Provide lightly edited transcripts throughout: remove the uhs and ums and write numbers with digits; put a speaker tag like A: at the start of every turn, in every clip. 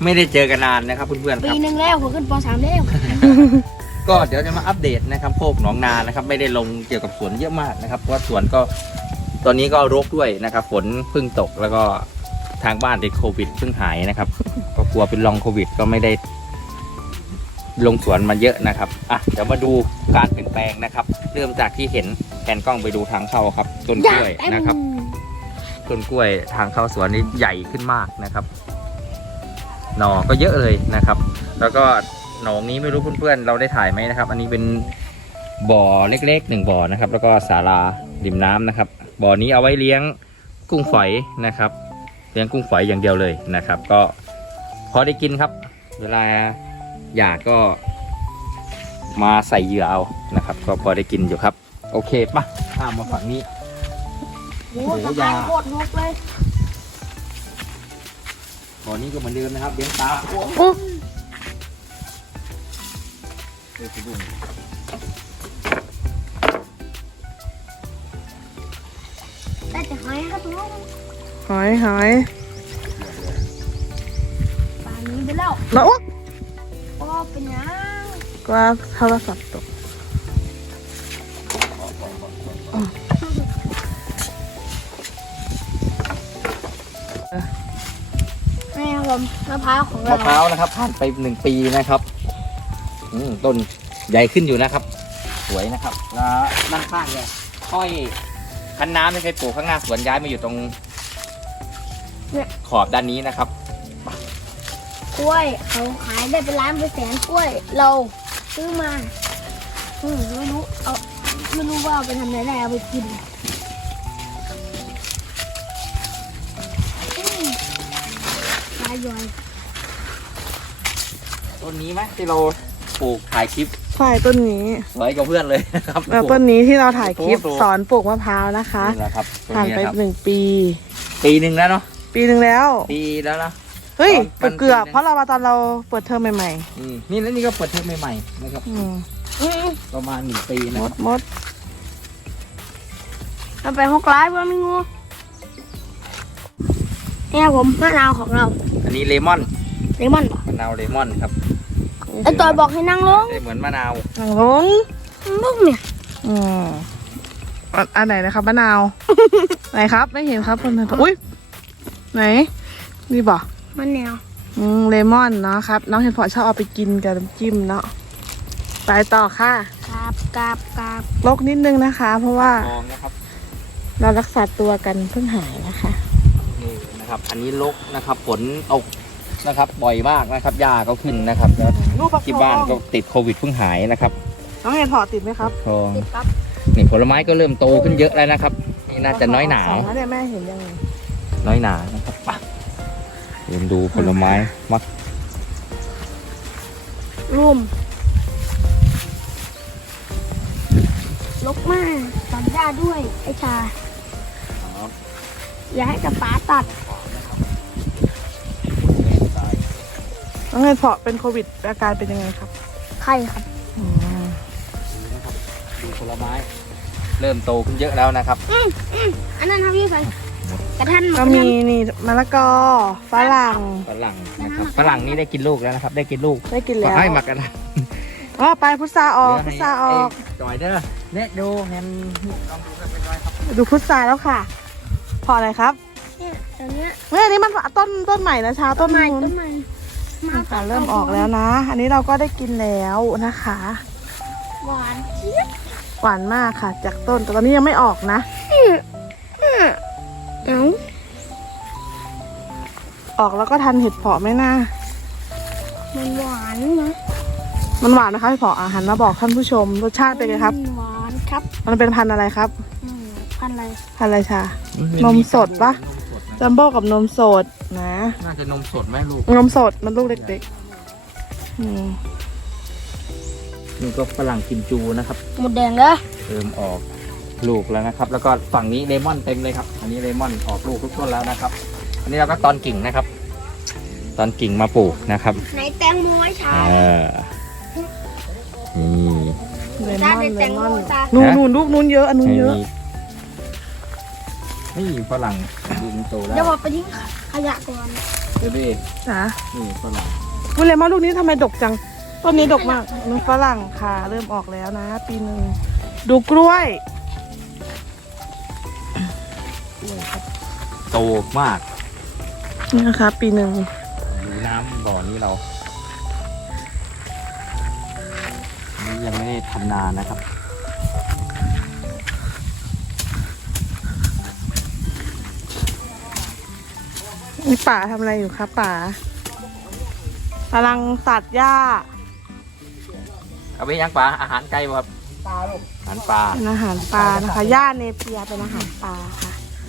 A: ไม่ได้เจอกันนานนะครับเพื่อนๆค
B: ปี
A: รับ
B: หนึ่งแล้วผมขึ้นป .3 แล้ว
A: ก็เดี๋ยวจะมาอัปเดตนะครับโคกหนองนานะครับไม่ได้ลงเกี่ยวกับสวนเยอะมากนะครับเพราะว่าสวนก็ตอนนี้ก็รกด้วยนะครับฝนเพิ่งตกแล้วก็ทางบ้านติดโควิดเพิ่งหายนะครับ ก็กลัวเป็นลองโควิดก็ไม่ได้ลงสวนมาเยอะนะครับอ่ะเดี๋ยวมาดูการเปลี่ยนแปลงนะครับ เริ่มจากที่เห็นแผนกล้องไปดูทางเข้าครับต้นกล้วยนะครับ ต้นกล้วยทางเข้าสวนนี้ใหญ่ขึ้นมากนะครับหน่อก็เยอะเลยนะครับ แล้วก็หนองนี้ไม่รู้เพื่อนๆเราได้ถ่ายไหมนะครับ อันนี้เป็นบ่อเล็กๆ1บ่อนะครับ แล้วก็ศาลาริมน้ำนะครับ บ่อนี้เอาไว้เลี้ยงกุ้งฝอยนะครับ เลี้ยงกุ้งฝอยอย่างเดียวเลยนะครับ ก็พอได้กินครับ เวลาอยากก็มาใส่เหยื่อเอานะครับ ก็พอได้กินอยู่ครับ โอเคป่ะข้ามมาฝั่งนี้
B: โอ้โหสะพานโคตรนกเลย
A: บ่อนี้ก็เหมือนเดิมนะครับเลี้ยงปลาโอ้โหสะดุ้ง
B: ได้แต่หอยครับทุกคน
C: หอย
B: ป่านนี้ไปแล้ว
C: แล้ว
B: ก็เป็นยัง
C: กว่าโทรศัพท์ตก
B: แม่ผมมะพร้าวของ
A: มะ
B: เรา
A: พร้าวนะครับผ่านไป1 ปีนะครับต้นใหญ่ขึ้นอยู่นะครับ สวยนะครับแล้วด้านข้างเนี่ยค่อยคันน้ำที่เคยปลูกข้างหน้าสวนย้ายมาอยู่ตรงขอบด้านนี้นะครับ
B: กล้วยเขาขายได้เป็นล้านเป็นแสนกล้วย เราซื้อมาไม่รู้ว่าเอาไปทำอะไรได้เอาไปกินลายย่อย
A: ต้นนี้ไหมที่เราปลูกถ่ายคลิป
C: ใช่ต้นนี้
A: สวยกับเพื่อนเลยนะครับ
C: แล้วต้นนี้ที่เราถ่ายคลิป
A: โอ้โห
C: สอนปลูกมะพร้าวนะคะ
A: นี่แหละครับต้น
C: ผ่าน
A: นี้
C: ไป
A: นะครับ
C: 1 ปี
A: ปีหนึ่งแล้วเนาะ
C: ปีหนึ่งแล้ว
A: ปีแล้วนะ
C: เฮ้ย
A: มัน
C: เกือบ
A: ปีหนึ่ง
C: เพราะเรามาตอนเราเปิดเทอมใหม่
A: นี่แล้วนี่ก็เปิดเทอมใหม่ๆนะครับ
C: ๆ
A: ประมาณ1 ปีนะ
C: ม
A: ครั
C: ด
A: บ
C: มด
B: มันไปหกร้ายเพื่อนไม่งูเนี่ยผมมะนาวของเรา
A: อันนี้เลมอน
B: เลมอน
A: มะนาวเลมอนครับ
B: ไอต่อยบอกให้นั่งลง
A: ได้เหมือนมะนาว
C: หนังลง
B: ลูกเนี่ย
C: อืมอันไหนนะครับมะนาว ไหนครับไม่เห็นครับคนอุ้ยไหนนี่บ่
B: มะนาว
C: เลมอนเนาะครับน้องเห็นพอชอบเอาไปกินกับน้ำจิ้มเนาะไปต่อค่ะ
B: กราบ
C: ลกนิดนึงนะคะ เพราะว่า
A: ทองนะครับ
C: เรารักษาตัวกันเพิ่งหายนะคะ
A: นี่นะครับ อันนี้ลกนะครับฝนตกนะครับบ่อยมากนะครับหญ้าก็ขึ้นนะครับแล้ว
C: ลูกฟักทอง
A: ที่บ้านก็ติดโควิดเพิ่งหายนะครับ
C: น้องเห็นพอติดไหมครับ
A: ทอง
B: ติดครับ
A: นี่ผลไม้ก็เริ่มโตขึ้นเยอะแล้วนะครับ นี่น่าจะน้อยหนา
C: สองแล้วเนี่ยแม่เห็นยังไง
A: น้อยหนานะครับไปเริ่มดูผลไม้มัก
B: ร่วมลกมากตัดหญ้าด้วยไอชาอย่าให้กระป๋าตัด
C: น้องเห็นพอเป็นโควิดอาการเป็นยังไงครับ
B: ไข่ครับ
A: นะครับดูผลไม้ เริ่มโตขึ้นเยอะแล้วนะครับ
B: อันนั้นครับพี่ใส่กระทัน
C: ก็มีนี่มะละกอฝรั่ง
A: ฝรั่งนะครับฝรั่งนี่ได้กินลูกแล้วนะครับ ได้กินลูก
C: ได้กินแล้ว
A: ให้หมักกันนะ
C: อ๋อไปพุทราออกพุทราออก
A: จ่อยเด้อเนี่ยดูแฮมลองดูกันเป็นไรครับ
C: ดูพุทราแล้วค่ะ พออะไรครับ
B: เนี่ยตรงเนี้ย
C: เฮ้ยอันนี้มันต้นใหม่นะชาต้น
B: ใหม่
C: นู้น
B: ต้นใหม่
C: ค่ะเริ่มออกแล้วนะ อันนี้เราก็ได้กินแล้วนะคะ
B: หวานเจี๊ยบ
C: หวานมากค่ะ จากต้นแต่ตอนนี้ยังไม่ออกนะ
B: เอ้า
C: ออกแล้วก็ทันเห็ดเผาะไหมนะ
B: มันหวานนะ
C: มันหวานนะคะเห็ดเผาะอาหารมาบอกท่านผู้ชมรสชาติเป็นไงครับ
B: หวานครับ
C: มันเป็นพันธุ์อะไรครับ
B: พันอะไร
C: พันธุ์อะไรชา นมสดปะ จัมโบ้กับนมสดนะ
A: น่าจะนมสดไหมลูก
C: นมสดมันลูกเล็กๆ
A: นี่ก็ฝรั่งกิมจูนะครับ
B: หมดแดงเลย
A: เริ่มออกลูกแล้วนะครับ แล้วก็ฝั่งนี้เลมอนเต็มเลยครับ อันนี้เลมอนออกลูกทุกต้นแล้วนะครับ อันนี้เราก็ตอนกิ่งนะครับ ตอนกิ่งมาปลูกนะครับ
B: ไหนแตงโมไอ้ชา
A: นี่
C: เล
B: ตาม
C: อน
B: เป็น
C: เล
B: แตง
C: ม
B: โม
C: อน
B: ตา
C: นู่นลูกนู้นเยอะอันนู้นเยอะ
A: นี่ฝรั่งดูโตแล้ว
B: เดี๋ยวผมไปทิ้งขยะก่อน
A: เบเบ้
C: นะ
A: นี่ฝรั่ง
C: วุ้นเลมอนลูกนี้ทำไมดกจังต้นนี้ดกมากมันฝรั่งค่ะ เริ่มออกแล้วนะ ปีหนึ่งดูกล้วย
A: โตมาก
C: นี่นะคะ ปีหนึ่ง
A: อยู่น้ำบ่อนี้เราอันนี้ยังไม่ได้ทำนานนะครับ
C: นี่ป่าทำอะไรอยู่คะป่ากำลังตัดหญ้า
A: เอาไปยังปลาอาหารไก่บ่ครับ
C: ปลาลูก
A: อาหารปลา
C: เป็นอาหารปลานะคะหญ้าเนเปียเป็นอาหารปลาค่ะ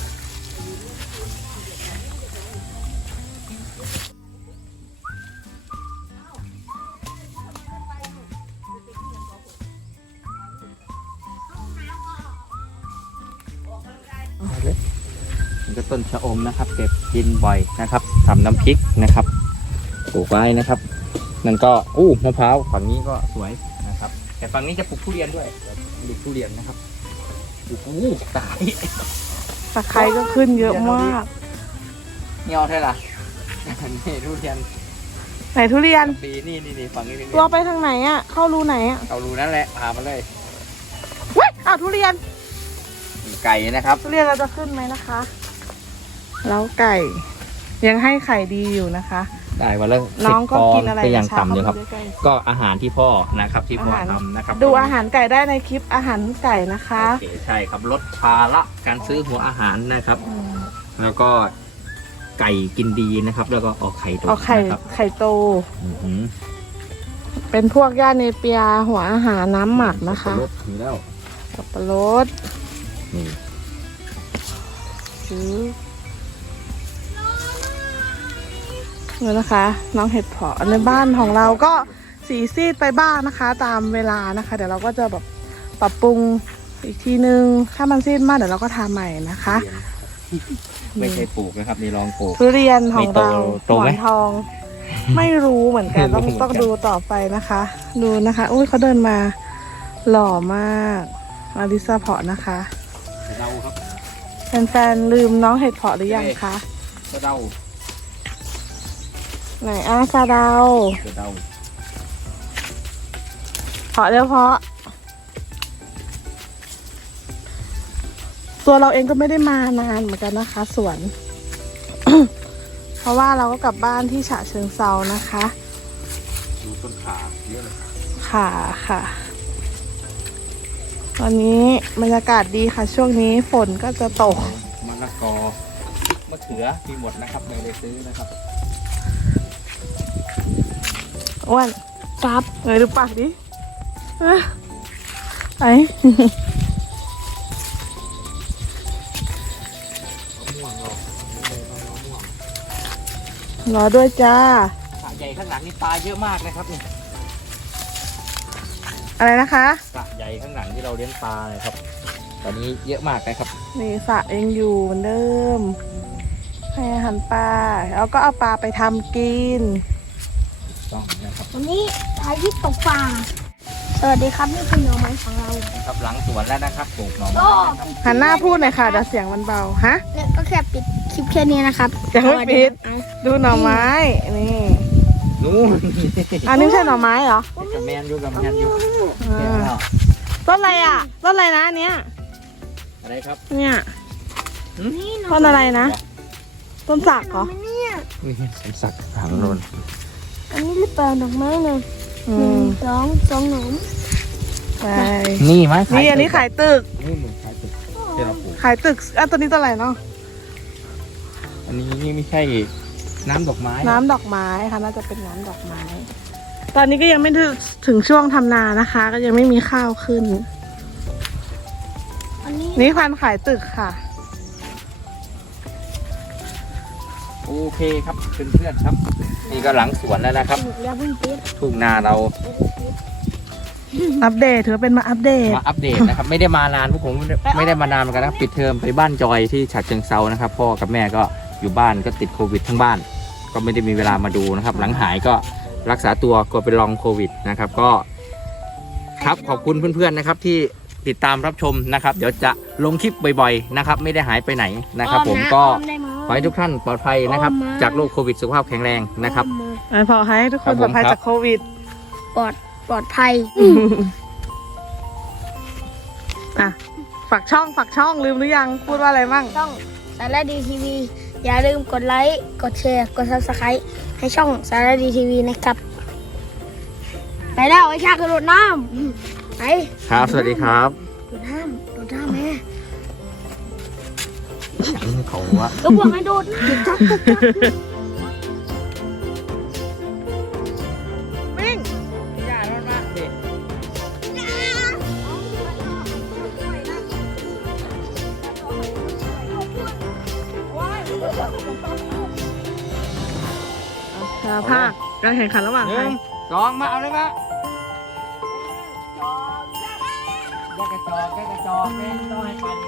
A: มันก็ต้นชะอมนะครับ เก็บกินบ่อยนะครับทำน้ำพริกนะครับปลูกไว้นะครับ นั่นก็มะพร้าวฝั่งนี้ก็สวยนะครับ แต่ฝั่งนี้จะปลูกทุเรียนด้วยปลูกทุเรียนนะครับโอ้โหตาย
C: ตะไคร้ก็ขึ้นเยอะมาก
A: นี่เอาเท่าไหร่นี่ทุเรียน
C: ไหนทุเรียน
A: ปีนี่ฝั่งนี้
C: ตัวไปทางไหนอ่ะ เข้ารูไหนอ่ะ
A: เอารูนั่นแหละพามาเลย
C: เว้ยอ้าวทุเรียน
A: ไก่นะครับ
C: ทุเรียนเราจะขึ้นไหมนะคะแล้วไก่ ยังให้ไข่ดีอยู่นะคะ
A: ได้วันละ
C: น้องก็
A: 10
C: กินอะไร
A: ก็ยัง
C: เช้า
A: ต่ำอยู่ครับ
C: เข้าไปด้วยกัน
A: ก็อาหารที่พ่อนะครับที่พ่อทำนะครับ
C: ดูอาหารไก่ได้ในคลิปอาหารไก่นะคะ
A: โอเคใช่ครับลดภาระการซื้อหัวอาหารนะครับ
C: อืม
A: แล้วก็ไก่กินดีนะครับ แล้วก็ออกไข่ตัว
C: เอาไข่
A: นะครับ
C: ไข่โต
A: อื้อหือ
C: เป็นพวกหญ้าเนเปียหัวอาหารน้ำหมักนะคะ
A: ลดถึงแล้ว
C: สับปะรด
A: นี่
C: ซื้อนี่นะคะ น้องเห็ดเผาะในบ้านของเราก็สีซีดไปบ้างนะคะ ตามเวลานะคะ เดี๋ยวเราก็จะแบบปรับปรุงอีกทีนึง ถ้ามันซีดมากเดี๋ยวเราก็ทาใหม่นะคะ
A: ไม่ใช่ปลูกนะครับนี่ลองปลูก
C: ทุเรียนของเรา
A: ไม่โต
C: หม
A: ไหม
C: อนทอง ไม่รู้เหมือนกัน
A: ไม่รู้เหมือนกัน
C: ต้องดูต่อไปนะคะ ดูนะคะอุ้ยเขาเดินมาหล่อมากอลิซาเพาะนะคะ
A: เดาครับ
C: แฟนๆลืมน้องเห็ดเพาะหรือยังคะ
A: เดา
C: ไหนอาซาดาว
A: เดา
C: เพาะเร็วเพาะตัวเราเองก็ไม่ได้มานานเหมือนกันนะคะ สวน เพราะว่าเราก็กลับบ้านที่ฉะเชิงเซานะคะ
A: ดูต้นขาเยอะเลย
C: ค่ะตอนนี้บรรยากาศดีค่ะ ช่วงนี้ฝนก็จะตก
A: มะละกอมะเขือมีหมดนะครับไม่ได้ซื้อนะครับ
C: อ้วนซับเลยดูปากดิไอ
A: ม่วงเรา
C: รอด้วยจ้า
A: สระใหญ่ข้างหลังนี่ปลาเยอะมากนะครับเนี่ย
C: อะไรนะคะ
A: สระใหญ่ข้างหลังที่เราเลี้ยงปลาเลยครับ ตอนนี้เยอะมากนะครับ
C: นี่สระเองอยู่เหมือนเดิม ให้อาหารปลาแล้วก็เอาปลาไปทำกิน
A: ต้องนะครับ
B: วันนี้ถ่ายที่ตกปลาสวัสดีครับนี่คือหน่อไม้ของเรา
A: ครับหลังสวนแล้วนะครับปลูกหน่อไม้
B: ก็
A: นะครับ
C: หันหน้าพูดหน่อยค่ะเดี๋ยวเสียงมันเบาฮะ
B: แล้วก็แค่ปิดคลิปแค่นี้นะครับ
C: ยังไม่ปิด
B: เอา
C: ดูหน่อไม้นี่
A: นู่น
C: อันนี้ไม่ใช่หน่อไม้เหรอ
A: กับแมนอยู่กับแมนอยู่
C: อ่า
A: แมนแล้ว
C: ต้นอะไรอ่ะต้นอะไรนะอันเนี้ย
A: อะไรครับ
C: เนี่ย
B: นี่หน่อ
C: ต้นอะไรนะ ต้นสักเหรอ
B: ไม้เนี่ย
A: นี่สมศักดิ์ถามโนน
B: อันนี้หรือเปล่าดอกไม้เนี่ย
C: อื
B: หนึ่
C: ม
B: งสองหนุ่ม
C: ใช่
A: นี่ไหม
C: นี่อันนี้ขายตึก
A: นี่เหมือนขายตึกที่เราปลูก
C: ขายตึกอ่ะตัวนี้ตัวอะไรเนาะ
A: อันนี้นี่ไม่ใช่น้ำดอกไม้
C: น้ำดอกไม้ค่ะน่าจะเป็นน้ำดอกไม้ ตอนนี้ก็ยังไม่ถึงช่วงทำนานะคะ ก็ยังไม่มีข้าวขึ้น
B: อันนี้
C: นี่พันขายตึกค่ะ
A: โอเคครับเพื่อนๆครับ นี่ก็หลังสวนแล้วนะครับ
B: ถูกแล้วเพิ่งปิด
A: ทุ่งนาเรา
C: อัปเดตถือว่าเป็นมาอัปเดต
A: มาอัปเดตนะครับ ไม่ได้มานานพวกผมไม่ได้มานานเหมือนกันนะปิดเทอมไปบ้านจอยที่ฉะเชิงเซานะครับพ่อกับแม่ก็อยู่บ้านก็ติดโควิดทั้งบ้าน ก็ไม่ได้มีเวลามาดูนะครับ หลังหายก็รักษาตัวกลัวเป็นลองโควิดนะครับก็ครับขอบคุณเพื่อนๆนะครับที่ติดตามรับชมนะครับ เดี๋ยวจะลงคลิปบ่อยๆนะครับ ไม่ได้หายไปไหนนะครับ ผมก็
B: อ้อมได้ไหม
A: ขอให้ทุกท่านปลอดภัยนะครับ จากโรคโควิดสุขภาพแข็งแรงนะครับ
C: พอให้ทุกคนปลอดภัยจากโควิด
B: ปลอดภัย
C: อ่ะฝากช่องลืมหรือยังพูดว่าอะไรมั่ง
B: ช่องสารดีทีวีอย่าลืมกดไลค์กดแชร์กด Subscribe ให้ช่องสารดีทีวีนะครับ ไปแล้วไอ้ชากระโดดน้ำไป
A: ครับ สวัสดีครับ
B: โดดน้ำแม่
A: เขาว่า
B: ก็บอกให้โดดน้ำ
C: วิ่ง
A: อย่ารถมาเด็ก
C: ภาคการแข่งขันระหว่าง
A: ห
C: ใคร
A: นึ่งสองมาเอาเลยมาแยกกระจอกแยกกระจอกแยกต้องให้ไป